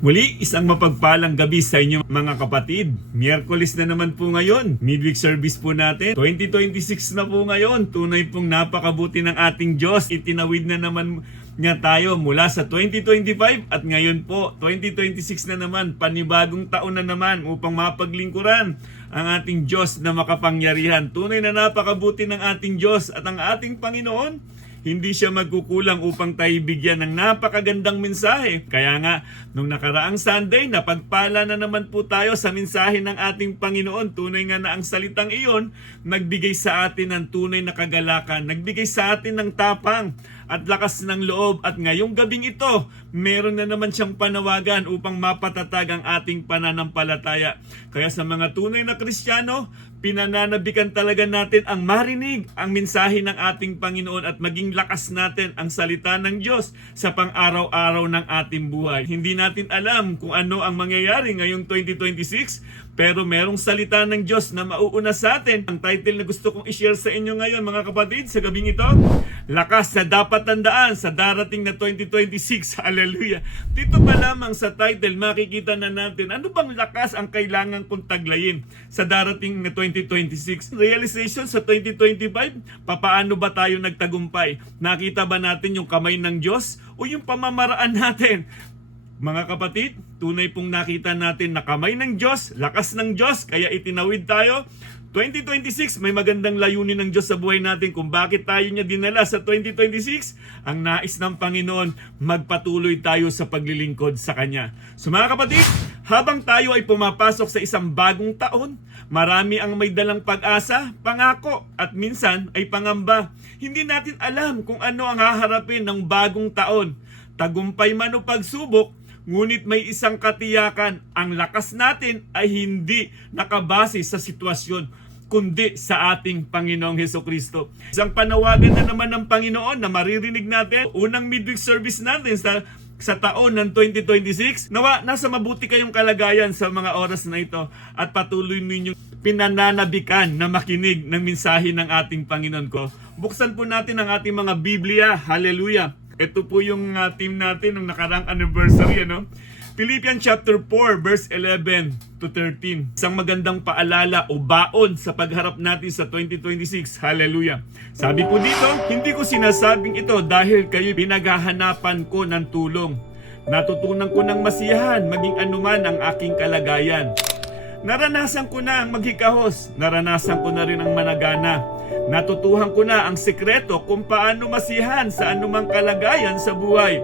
Muli, isang mapagpalang gabi sa inyo mga kapatid. Miyerkules na naman po ngayon. Midweek service po natin. 2026 na po ngayon. Tunay pong napakabuti ng ating Diyos. Itinawid na naman niya tayo mula sa 2025 at ngayon po 2026 na naman. Panibagong taon na naman upang mapaglingkuran ang ating Diyos na makapangyarihan. Tunay na napakabuti ng ating Diyos at ang ating Panginoon. Hindi siya magkukulang upang tayo bigyan ng napakagandang mensahe. Kaya nga, nung nakaraang Sunday, napagpala na naman po tayo sa mensahe ng ating Panginoon. Tunay nga na ang salitang iyon, nagbigay sa atin ng tunay na kagalakan, nagbigay sa atin ng tapang at lakas ng loob. At ngayong gabing ito, meron na naman siyang panawagan upang mapatatag ang ating pananampalataya. Kaya sa mga tunay na Kristiyano, pinananabikan talaga natin ang marinig ang mensahe ng ating Panginoon at maging lakas natin ang salita ng Diyos sa pang-araw-araw ng ating buhay. Hindi natin alam kung ano ang mangyayari ngayong 2026, pero merong salita ng Diyos na mauuna sa atin. Ang title na gusto kong i-share sa inyo ngayon mga kapatid sa gabing ito, lakas na dapat tandaan sa darating na 2026. Hallelujah! Dito pa lamang sa title makikita na natin ano bang lakas ang kailangan kong taglayin sa darating na 2026. Realization sa 2025, papaano ba tayo nagtagumpay? Nakita ba natin yung kamay ng Diyos o yung pamamaraan natin? Mga kapatid, tunay pong nakita natin na kamay ng Diyos, lakas ng Diyos, kaya itinawid tayo. 2026, may magandang layunin ng Diyos sa buhay natin kung bakit tayo niya dinala sa 2026. Ang nais ng Panginoon, magpatuloy tayo sa paglilingkod sa Kanya. So mga kapatid, habang tayo ay pumapasok sa isang bagong taon, marami ang may dalang pag-asa, pangako, at minsan ay pangamba. Hindi natin alam kung ano ang haharapin ng bagong taon. Tagumpay man o pagsubok, ngunit may isang katiyakan, ang lakas natin ay hindi nakabase sa sitwasyon, kundi sa ating Panginoong Hesukristo. Isang panawagan na naman ng Panginoon na maririnig natin, unang midweek service natin sa taon ng 2026. Nawa, nasa mabuti kayong kalagayan sa mga oras na ito at patuloy ninyong pinananabikan na makinig ng mensahe ng ating Panginoon ko. Buksan po natin ang ating mga Biblia. Hallelujah! Ito po yung team natin ng nakarang anniversary, ano? Philippians chapter 4 verse 11 to 13. Isang magandang paalala o baon sa pagharap natin sa 2026. Hallelujah. Sabi po dito, hindi ko sinasabing ito dahil kayo pinaghahanapan ko ng tulong. Natutunan ko ng masiyahan maging anuman ang aking kalagayan. Naranasan ko na ang maghikahos. Naranasan ko na rin ang managana. Natutuhan ko na ang sekreto kung paano masiyahan sa anumang kalagayan sa buhay.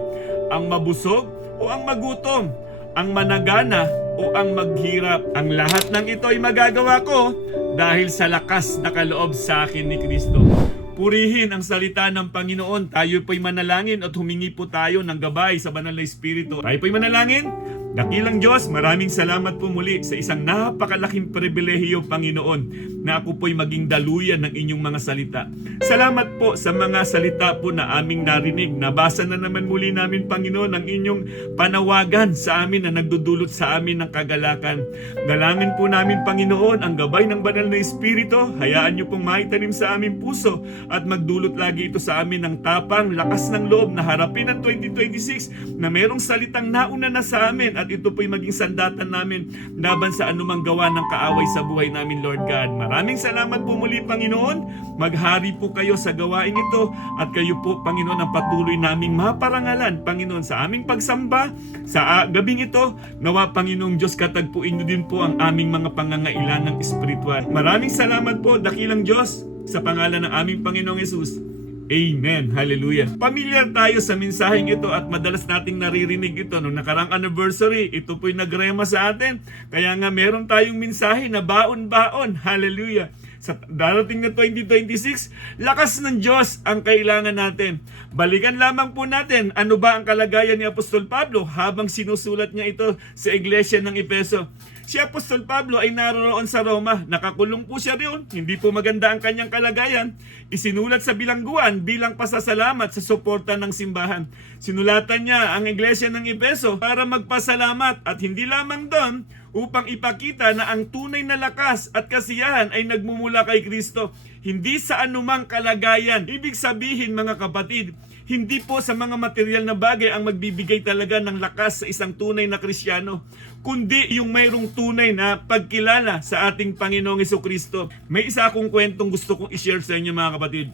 Ang mabusog o ang magutom. Ang managana o ang maghirap. Ang lahat ng ito ay magagawa ko dahil sa lakas na kaloob sa akin ni Kristo. Purihin ang salita ng Panginoon. Tayo po'y manalangin at humingi po tayo ng gabay sa banal na Espiritu. Tayo po'y manalangin. Dakilang Diyos, maraming salamat po muli sa isang napakalaking pribilehiyo, Panginoon, na ako po'y maging daluyan ng inyong mga salita. Salamat po sa mga salita po na aming narinig. Nabasa na naman muli namin, Panginoon, ang inyong panawagan sa amin na nagdudulot sa amin ng kagalakan. Dalangin po namin, Panginoon, ang gabay ng banal na Espiritu. Hayaan niyo pong maitanim sa aming puso at magdulot lagi ito sa amin ng tapang, lakas ng loob na harapin ang 2026 na merong salitang nauna na sa amin at ito po'y maging sandatan namin laban sa anumang gawa ng kaaway sa buhay namin, Lord God. Maraming salamat po muli, Panginoon. Maghari po kayo sa gawain ito at kayo po, Panginoon, ang patuloy naming maparangalan, Panginoon, sa aming pagsamba sa gabing ito. Nawa, Panginoong Diyos, katagpuin niyo din po ang aming mga pangangailangang espiritual. Maraming salamat po, dakilang Diyos, sa pangalan ng aming Panginoong Yesus. Amen. Hallelujah. Pamilyar tayo sa mensaheng ito at madalas nating naririnig ito. Nung nakarang anniversary, ito po'y nagrema sa atin. Kaya nga meron tayong mensahe na baon-baon. Hallelujah. Sa darating na 2026, lakas ng Diyos ang kailangan natin. Balikan lamang po natin ano ba ang kalagayan ni Apostol Pablo habang sinusulat niya ito sa iglesia ng Efeso. Si Apostol Pablo ay naroon sa Roma. Nakakulong po siya riyon. Hindi po maganda ang kanyang kalagayan. Isinulat sa bilangguan bilang pasasalamat sa suporta ng simbahan. Sinulatan niya ang iglesia ng Efeso para magpasalamat at hindi lamang doon upang ipakita na ang tunay na lakas at kasiyahan ay nagmumula kay Kristo. Hindi sa anumang kalagayan. Ibig sabihin, mga kapatid, Hindi po sa mga material na bagay ang magbibigay talaga ng lakas sa isang tunay na Kristiyano, kundi yung mayroong tunay na pagkilala sa ating Panginoong Hesukristo. May isa akong kwentong gusto kong i-share sa inyo mga kapatid.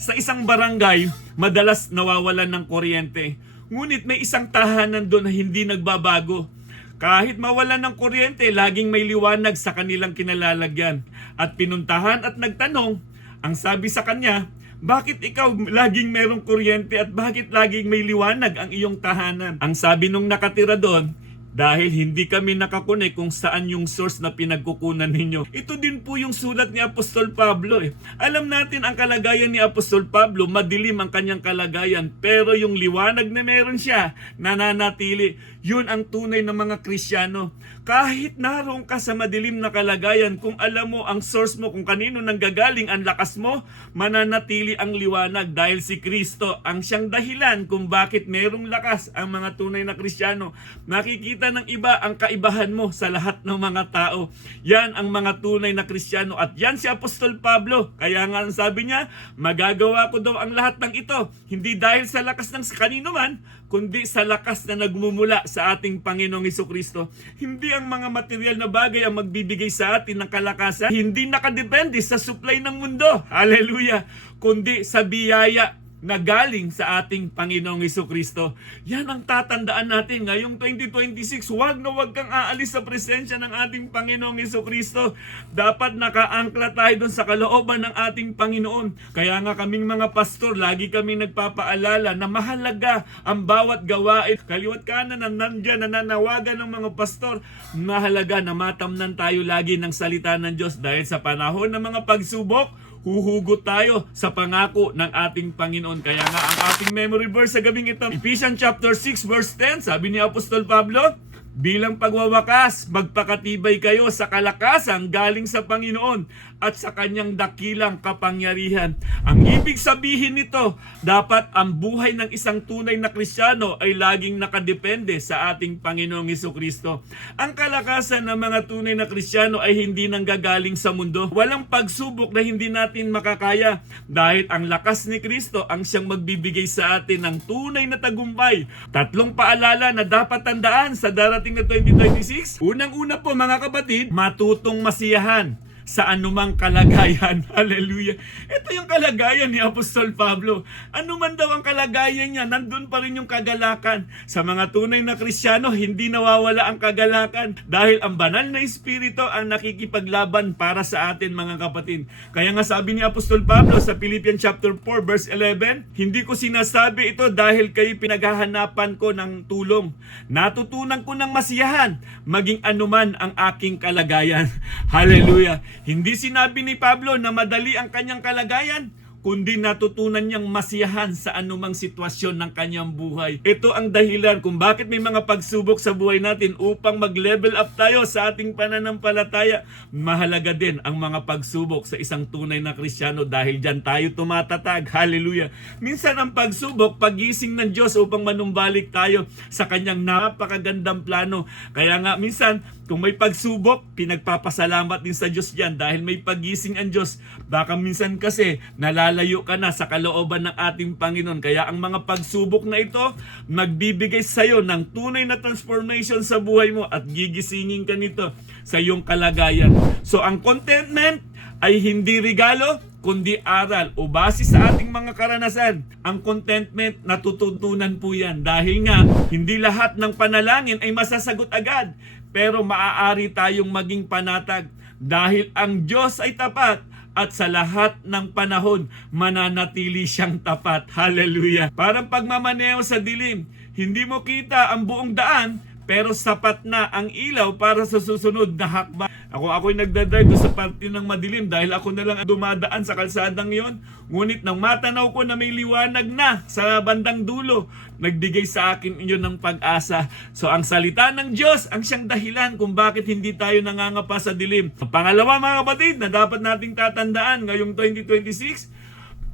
Sa isang barangay, madalas nawawalan ng kuryente. Ngunit may isang tahanan doon na hindi nagbabago. Kahit mawalan ng kuryente, laging may liwanag sa kanilang kinalalagyan. At pinuntahan at nagtanong, ang sabi sa kanya, bakit ikaw laging merong kuryente at bakit laging may liwanag ang iyong tahanan? Ang sabi nung nakatira doon, dahil hindi kami nakakonek kung saan yung source na pinagkukunan ninyo. Ito din po yung sulat ni Apostol Pablo. Alam natin ang kalagayan ni Apostol Pablo, madilim ang kanyang kalagayan, pero yung liwanag na meron siya, nananatili. Yun ang tunay na mga Kristiyano. Kahit naroon ka sa madilim na kalagayan, kung alam mo ang source mo, kung kanino nanggagaling ang lakas mo, mananatili ang liwanag dahil si Kristo ang siyang dahilan kung bakit merong lakas ang mga tunay na Kristiyano. Nakikita ng iba ang kaibahan mo sa lahat ng mga tao. Yan ang mga tunay na Kristiyano at yan si Apostol Pablo. Kaya nga ang sabi niya, magagawa ko daw ang lahat ng ito, hindi dahil sa lakas ng kanino man, kundi sa lakas na nagmumula sa ating Panginoong Hesukristo. Hindi ang mga material na bagay ang magbibigay sa atin ng kalakasan. Hindi nakadepende sa supply ng mundo. Hallelujah! Kundi sa biyaya na galing sa ating Panginoong Hesukristo. Yan ang tatandaan natin ngayong 2026. Huwag kang aalis sa presensya ng ating Panginoong Hesukristo. Dapat nakaangkla tayo dun sa kalooban ng ating Panginoon. Kaya nga kaming mga pastor, lagi kami nagpapaalala na mahalaga ang bawat gawain. Kaliwat kanan na nandyan, nananawagan ng mga pastor. Mahalaga na matamnan tayo lagi ng salita ng Diyos dahil sa panahon ng mga pagsubok, huhugot tayo sa pangako ng ating Panginoon. Kaya nga ang ating memory verse sa gabing ito, Ephesians chapter 6 verse 10, sabi ni Apostol Pablo, bilang pagwawakas, magpakatibay kayo sa kalakasan galing sa Panginoon at sa kanyang dakilang kapangyarihan. Ang ibig sabihin nito, dapat ang buhay ng isang tunay na Kristiyano ay laging nakadepende sa ating Panginoong Hesukristo. Ang kalakasan ng mga tunay na Kristiyano ay hindi nanggagaling sa mundo. Walang pagsubok na hindi natin makakaya dahil ang lakas ni Kristo ang siyang magbibigay sa atin ng tunay na tagumpay. Tatlong paalala na dapat tandaan sa darating na 2026. Unang-una po mga kapatid, matutong masiyahan sa anumang kalagayan. Hallelujah. Ito yung kalagayan ni Apostol Pablo. Ano man daw ang kalagayan niya, nandun pa rin yung kagalakan. Sa mga tunay na Kristiyano, hindi nawawala ang kagalakan dahil ang banal na Espiritu ang nakikipaglaban para sa atin mga kapatid. Kaya nga sabi ni Apostol Pablo sa Philippians chapter 4 verse 11, hindi ko sinasabi ito dahil kayo pinaghahanapan ko ng tulong. Natutunan ko ng masiyahan, maging anuman ang aking kalagayan. Hallelujah. Hindi sinabi ni Pablo na madali ang kanyang kalagayan, kundi natutunan niyang masiyahan sa anumang sitwasyon ng kanyang buhay. Ito ang dahilan kung bakit may mga pagsubok sa buhay natin upang mag-level up tayo sa ating pananampalataya. Mahalaga din ang mga pagsubok sa isang tunay na Kristiyano dahil dyan tayo tumatatag. Hallelujah! Minsan ang pagsubok, pagising ng Diyos upang manumbalik tayo sa kanyang napakagandang plano. Kaya nga minsan, kung may pagsubok, pinagpapasalamat din sa Diyos yan dahil may pagising ang Diyos. Baka minsan kasi nalalayo ka na sa kalooban ng ating Panginoon. Kaya ang mga pagsubok na ito, magbibigay sa iyo ng tunay na transformation sa buhay mo at gigisingin ka nito sa iyong kalagayan. So ang contentment ay hindi regalo, kundi aral o base sa ating mga karanasan. Ang contentment, natututunan po yan. Dahil nga, hindi lahat ng panalangin ay masasagot agad. Pero maaari tayong maging panatag dahil ang Diyos ay tapat at sa lahat ng panahon mananatili siyang tapat. Hallelujah! Parang pagmamaneho sa dilim, hindi mo kita ang buong daan pero sapat na ang ilaw para sa susunod na hakbang. Ako'y nagdadrive sa parte ng madilim dahil ako na lang dumadaan sa kalsadang yon. Ngunit nang matanaw ko na may liwanag na sa bandang dulo, nagbigay sa akin iyon ng pag-asa. So ang salita ng Diyos ang siyang dahilan kung bakit hindi tayo nangangapa sa dilim. Pangalawa mga kapatid na dapat nating tatandaan ngayong 2026,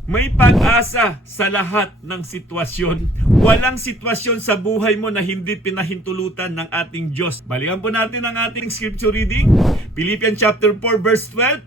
may pag-asa sa lahat ng sitwasyon. Walang sitwasyon sa buhay mo na hindi pinahintulutan ng ating Diyos. Balikan po natin ang ating scripture reading. Philippians chapter 4 verse 12.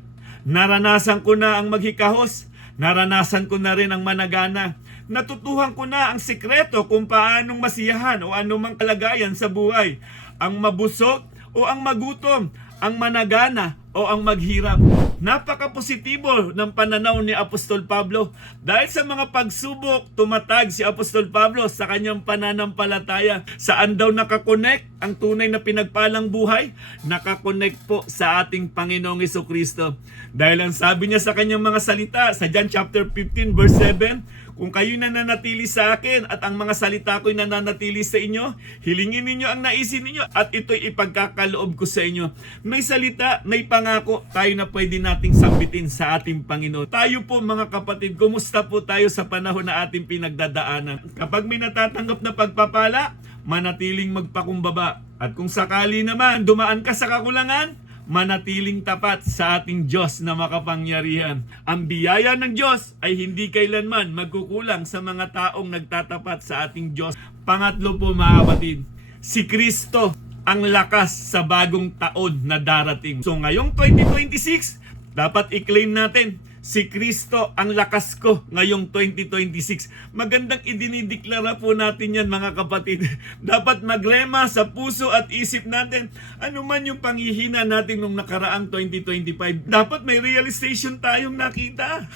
Naranasan ko na ang maghikahos. Naranasan ko na rin ang managana. Natutuhan ko na ang sikreto kung paanong masiyahan o anumang kalagayan sa buhay. Ang mabusog o ang magutom, ang managana o ang maghirap. Napaka-positibo ng pananaw ni Apostol Pablo. Dahil sa mga pagsubok, tumatag si Apostol Pablo sa kanyang pananampalataya. Saan daw nakakonect ang tunay na pinagpalang buhay? Nakakonect po sa ating Panginoong Jesucristo. Dahil ang sabi niya sa kanyang mga salita sa John chapter 15 verse 7, kung kayo'y nananatili sa akin at ang mga salita ko'y nananatili sa inyo, hilingin ninyo ang naisin ninyo at ito'y ipagkakaloob ko sa inyo. May salita, may pangako tayo na pwede nating sambitin sa ating Panginoon. Tayo po mga kapatid, kumusta po tayo sa panahon na ating pinagdadaanan? Kapag may natatanggap na pagpapala, manatiling magpakumbaba. At kung sakali naman dumaan ka sa kakulangan, manatiling tapat sa ating Diyos na makapangyarihan. Ang biyaya ng Diyos ay hindi kailanman magkukulang sa mga taong nagtatapat sa ating Diyos. Pangatlo po mga kapatid, si Kristo ang lakas sa bagong taon na darating. So ngayong 2026, dapat i-claim natin, si Kristo ang lakas ko ngayong 2026. Magandang idinideklara po natin yan mga kapatid. Dapat maglema sa puso at isip natin, ano man yung panghihina natin nung nakaraang 2025. Dapat may realization tayong nakita.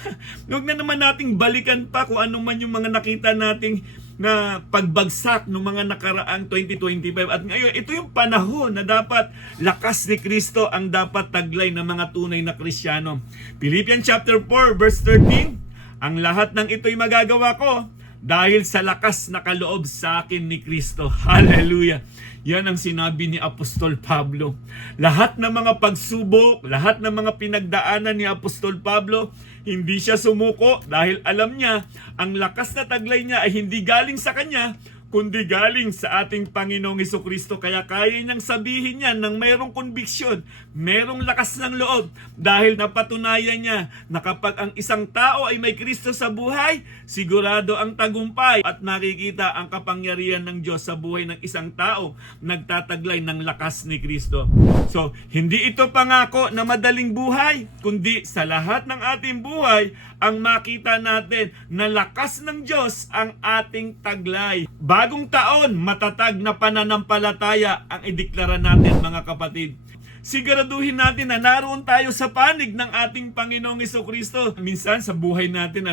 Huwag na naman nating balikan pa kung ano man yung mga nakita nating na pagbagsak ng mga nakaraang 2025. At ngayon, ito yung panahon na dapat lakas ni Kristo ang dapat taglay ng mga tunay na Kristiyano. Philippians chapter 4 verse 13, ang lahat ng ito'y magagawa ko dahil sa lakas na kaloob sa akin ni Kristo. Hallelujah! Yan ang sinabi ni Apostol Pablo. Lahat ng mga pagsubok, lahat ng mga pinagdaanan ni Apostol Pablo, hindi siya sumuko dahil alam niya ang lakas na taglay niya ay hindi galing sa kanya, kundi galing sa ating Panginoong Jesucristo. Kaya kaya niyang sabihin yan ng mayroong conviction, mayroong lakas ng loob, dahil napatunayan niya na kapag ang isang tao ay may Kristo sa buhay, sigurado ang tagumpay at nakikita ang kapangyarihan ng Diyos sa buhay ng isang tao nagtataglay ng lakas ni Kristo. So, hindi ito pangako na madaling buhay, kundi sa lahat ng ating buhay, ang makita natin na lakas ng Diyos ang ating taglay. Bagong taon, matatag na pananampalataya ang ideklara natin mga kapatid. Siguraduhin natin na naroon tayo sa panig ng ating Panginoong Jesucristo. Minsan sa buhay natin,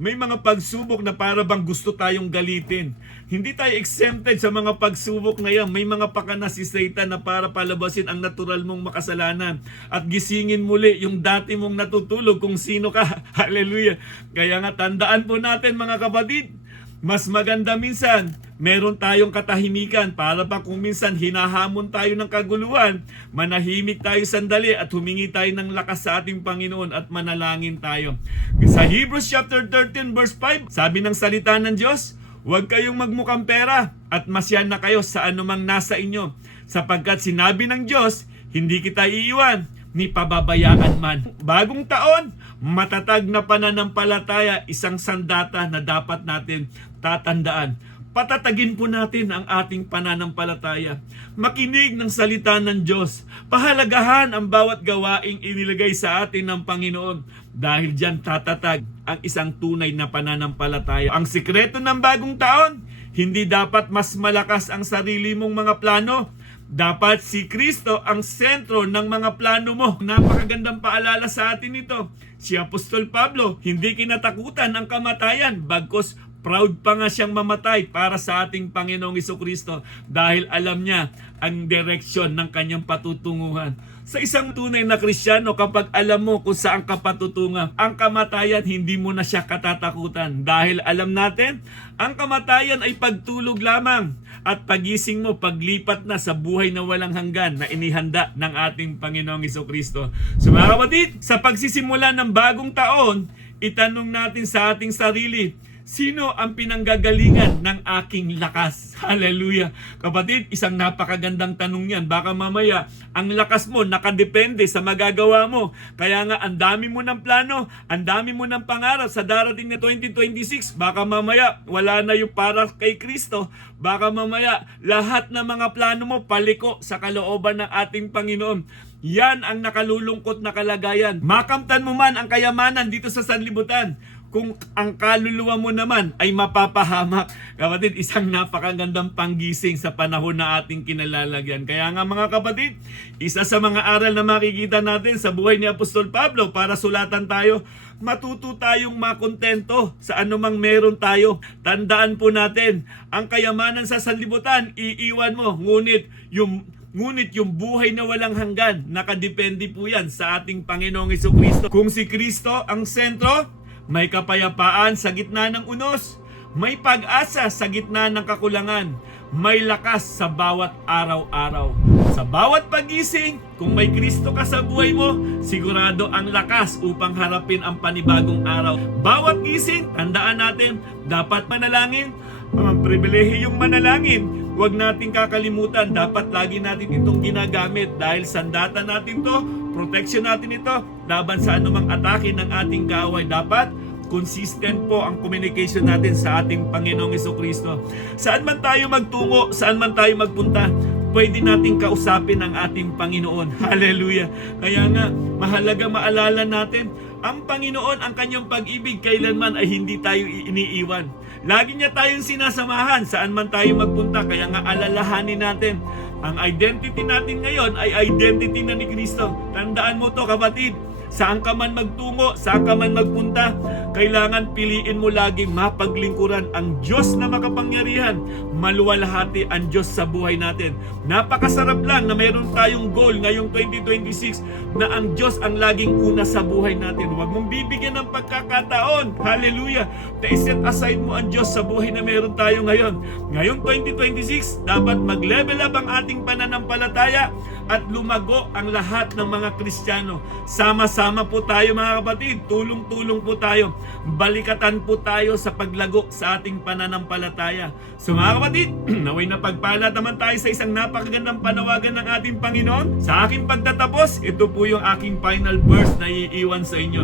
may mga pagsubok na para bang gusto tayong galitin. Hindi tayo exempted sa mga pagsubok na yan. May mga pakana si Satan na para palabasin ang natural mong makasalanan at gisingin muli yung dati mong natutulog kung sino ka. Hallelujah! Kaya nga tandaan po natin mga kapatid, mas maganda minsan meron tayong katahimikan para pa kung minsan hinahamon tayo ng kaguluhan, manahimik tayo sandali at humingi tayo ng lakas sa ating Panginoon at manalangin tayo. Sa Hebrews chapter 13 verse 5, sabi ng salita ng Diyos, huwag kayong magmukhang pera at masyan na kayo sa anumang nasa inyo, sapagkat sinabi ng Diyos, hindi kita iiwan ni pababayaan man. Bagong taon, matatag na pananampalataya, isang sandata na dapat natin tatandaan. Patatagin po natin ang ating pananampalataya. Makinig ng salita ng Diyos. Pahalagahan ang bawat gawaing inilagay sa atin ng Panginoon. Dahil diyan tatatag ang isang tunay na pananampalataya. Ang sikreto ng bagong taon, hindi dapat mas malakas ang sarili mong mga plano. Dapat si Kristo ang sentro ng mga plano mo. Napakagandang paalala sa atin ito. Si Apostol Pablo, hindi kinatakutan ang kamatayan, bagkus proud pa nga siyang mamatay para sa ating Panginoong Jesucristo dahil alam niya ang direksyon ng kanyang patutunguhan. Sa isang tunay na Kristiyano, kapag alam mo kung saan ka patutungan, ang kamatayan hindi mo na siya katatakutan dahil alam natin, ang kamatayan ay pagtulog lamang at pagising mo paglipat na sa buhay na walang hanggan na inihanda ng ating Panginoong Jesucristo. So mga kapatid, sa pagsisimula ng bagong taon, itanong natin sa ating sarili, sino ang pinanggagalingan ng aking lakas? Hallelujah! Kapatid, isang napakagandang tanong yan. Baka mamaya, ang lakas mo nakadepende sa magagawa mo. Kaya nga, ang dami mo ng plano, ang dami mo ng pangarap sa darating na 2026. Baka mamaya, wala na yung para kay Kristo. Baka mamaya, lahat ng mga plano mo paliko sa kalooban ng ating Panginoon. Yan ang nakalulungkot na kalagayan. Makamtan mo man ang kayamanan dito sa sanlibutan. kung ang kaluluwa mo naman ay mapapahamak. Kapatid, isang napakagandang panggising sa panahon na ating kinalalagyan. Kaya nga mga kapatid, isa sa mga aral na makikita natin sa buhay ni Apostol Pablo para sulatan tayo, matuto tayong makontento sa anumang meron tayo. Tandaan po natin, ang kayamanan sa sanlibutan, iiwan mo. Ngunit yung buhay na walang hanggan, nakadepende po yan sa ating Panginoong Jesucristo. Kung si Kristo ang sentro, may kapayapaan sa gitna ng unos, may pag-asa sa gitna ng kakulangan, may lakas sa bawat araw-araw. Sa bawat pagising, kung may Kristo ka sa buhay mo, sigurado ang lakas upang harapin ang panibagong araw. Bawat gising, tandaan natin, dapat manalangin, ang pribilehiyong manalangin. Huwag nating kakalimutan, dapat lagi natin itong ginagamit dahil sandata natin to, protection natin ito, laban sa anumang atake ng ating kaaway. Dapat consistent po ang communication natin sa ating Panginoong Jesucristo. Saan man tayo magtungo, saan man tayo magpunta, pwede nating kausapin ang ating Panginoon. Hallelujah! Kaya nga, mahalaga maalala natin, ang Panginoon, ang kanyang pag-ibig, kailanman ay hindi tayo iniiwan. Lagi niya tayong sinasamahan saan man tayo magpunta. Kaya nga alalahanin natin, ang identity natin ngayon ay identity na ni Kristo. Tandaan mo to kapatid, saan ka man magtungo, saan ka man magpunta, kailangan piliin mo lagi mapaglingkuran ang Diyos na makapangyarihan. Maluwalhati ang Diyos sa buhay natin. Napakasarap lang na mayroon tayong goal ngayong 2026 na ang Diyos ang laging una sa buhay natin. Huwag mong bibigyan ng pagkakataon, hallelujah, na iset aside mo ang Diyos sa buhay na mayroon tayo ngayon. Ngayong 2026, dapat mag-level up ang ating pananampalataya at lumago ang lahat ng mga Kristiyano. Sama-sama po tayo mga kapatid, tulong-tulong po tayo, balikatan po tayo sa paglago sa ating pananampalataya. So mga kapatid, naway na pagpala naman tayo sa isang napakagandang panawagan ng ating Panginoon. Sa aking pagtatapos, ito po yung aking final verse na iiwan sa inyo.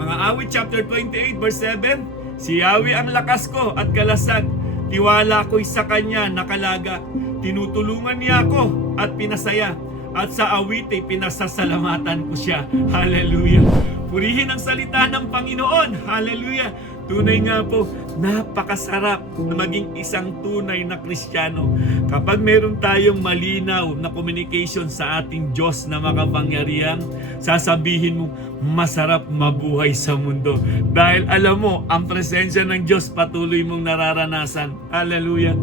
Mga Awit chapter 28 verse 7, si Yahweh ang lakas ko at kalasag, tiwala ko'y sa Kanya nakalaga, tinutulungan niya ako at pinasaya, at sa awit ay pinasasalamatan ko siya. Hallelujah! Purihin ang salita ng Panginoon. Hallelujah! Tunay nga po, napakasarap na maging isang tunay na Kristiyano kapag meron tayong malinaw na communication sa ating Diyos na makapangyarihan. Sasabihin mo, masarap mabuhay sa mundo dahil alam mo, ang presensya ng Diyos patuloy mong nararanasan. Hallelujah!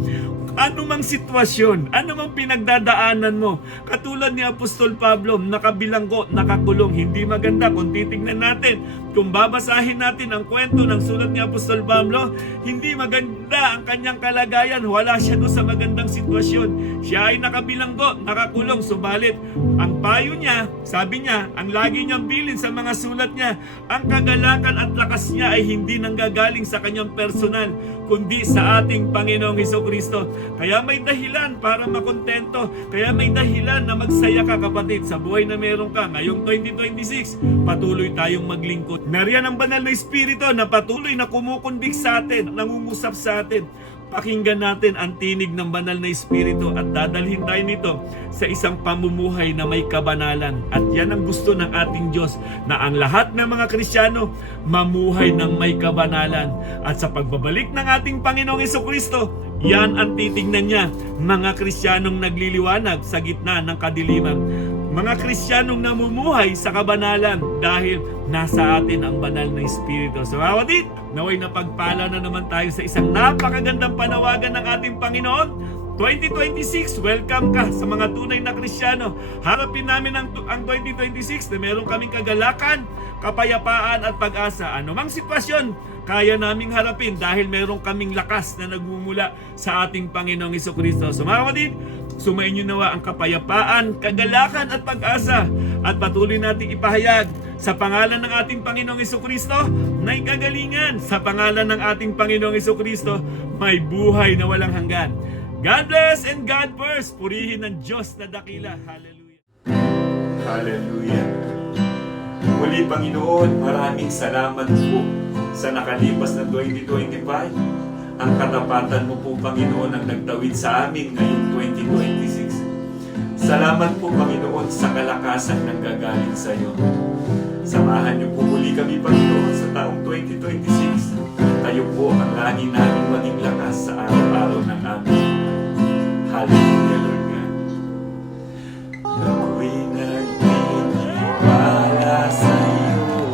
Ano mang sitwasyon, ano mang pinagdadaanan mo, katulad ni Apostol Pablo, nakabilanggo, nakakulong, hindi maganda. Kung titignan natin, kung babasahin natin ang kwento ng sulat ni Apostol Pablo, hindi maganda ang kanyang kalagayan. Wala siya doon sa magandang sitwasyon. Siya ay nakabilanggo, nakakulong, subalit ang payo niya, sabi niya, ang lagi niyang bilin sa mga sulat niya, ang kagalakan at lakas niya ay hindi nanggagaling sa kanyang personal, kundi sa ating Panginoong Jesucristo. Kaya may dahilan para makontento. Kaya may dahilan na magsaya ka kapatid sa buhay na meron ka. Ngayong 2026, patuloy tayong maglingkod. Nariyan ang banal na Espiritu na patuloy na kumukunbik sa atin, nangungusap sa atin. Pakinggan natin ang tinig ng banal na Espiritu at dadalhin tayo nito sa isang pamumuhay na may kabanalan. At yan ang gusto ng ating Diyos, na ang lahat ng mga Kristiyano mamuhay ng may kabanalan. At sa pagbabalik ng ating Panginoong Jesucristo, yan ang titignan niya, mga Kristiyanong nagliliwanag sa gitna ng kadiliman. Mga Kristiyanong namumuhay sa kabanalan dahil nasa atin ang banal na Espiritu. So kapatid, naway na pagpala na naman tayo sa isang napakagandang panawagan ng ating Panginoon. 2026, welcome ka sa mga tunay na Kristiyano. Harapin namin ang 2026 na meron kaming kagalakan, kapayapaan at pag-asa. Ano mang sitwasyon, kaya naming harapin dahil meron kaming lakas na nagmumula sa ating Panginoong Jesucristo. So mga kapatid, sumainyo nawa ang kapayapaan, kagalakan at pag-asa at patuloy nating ipahayag sa pangalan ng ating Panginoong Jesucristo, may kagalingan. Sa pangalan ng ating Panginoong Jesucristo, may buhay na walang hanggan. God bless and God first. Purihin ng Diyos na dakila. Hallelujah. Hallelujah. Muli Panginoon, maraming salamat po sa nakalipas na 2025. Ang katapatan mo po Panginoon ang nagtawid sa amin ngayong 2026. Salamat po, Panginoon, sa kalakasan ng gagaling sa iyo. Samahan niyo po muli kami, Panginoon, sa taong 2026. Tayo po ang lagi namin maging lakas sa araw-araw ng amin. Hallelujah, Lord God. Ako'y nagtitiwala sa iyo.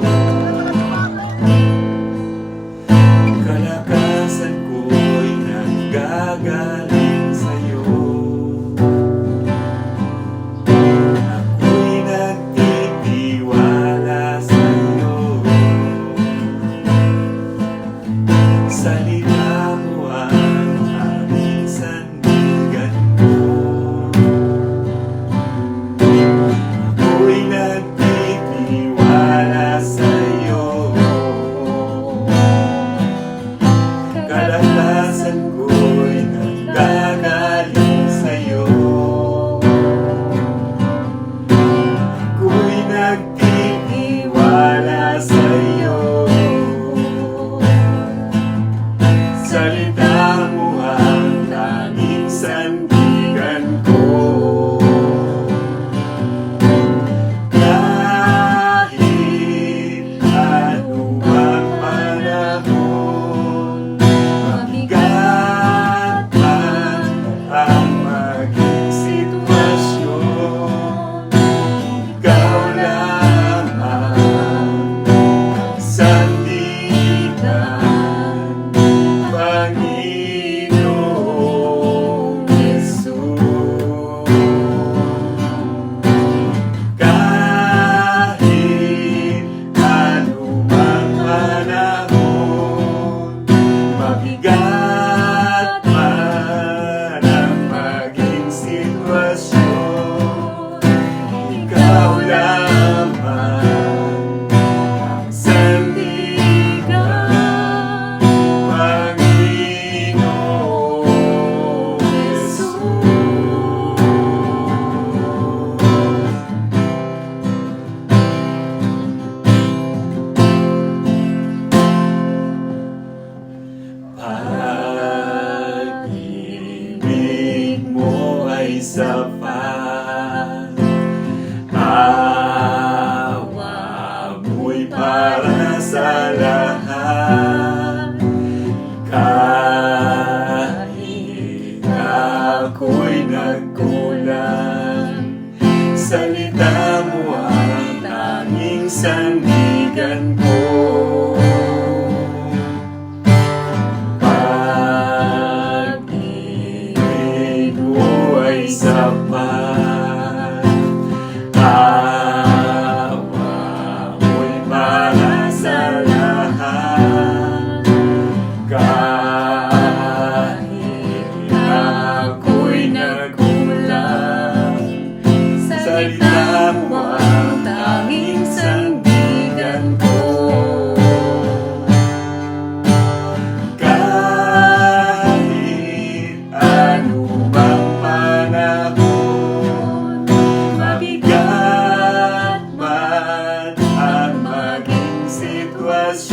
Kalakasan ko'y nanggagaling sa iyo. Ako'y nagtitiwala sa iyo. Salita mo ang aming sandigan ko. Ako'y nagtitiwala sa iyo. Kalakasan ko'y nanggagaling sa iyo. Ako'y nagtitiwala sa iyo. Salita mo ang tanging sandigan ko. Kahit anumang panahon, mabigat man ang maging sitwasyon, ikaw lamang ang sandigan, Panginoong Jesus. Kahit anumang panahon, mabigat man ang maging sitwasyon, ikaw lamang ang sandigan, Panginoong Jesus. Pag-ibig mo ay sapat, awa mo'y para sa lahat. Kahit ako'y nagkulang, salita mo ang tanging sandigan ko. Pag-ibig mo ay sapat, awa mo'y para sa lahat. Kahit ako'y nagkulang, salita mo ang tanging sandigan ko. Kahit anumang panahon, mabigat man ang maging sitwasyon,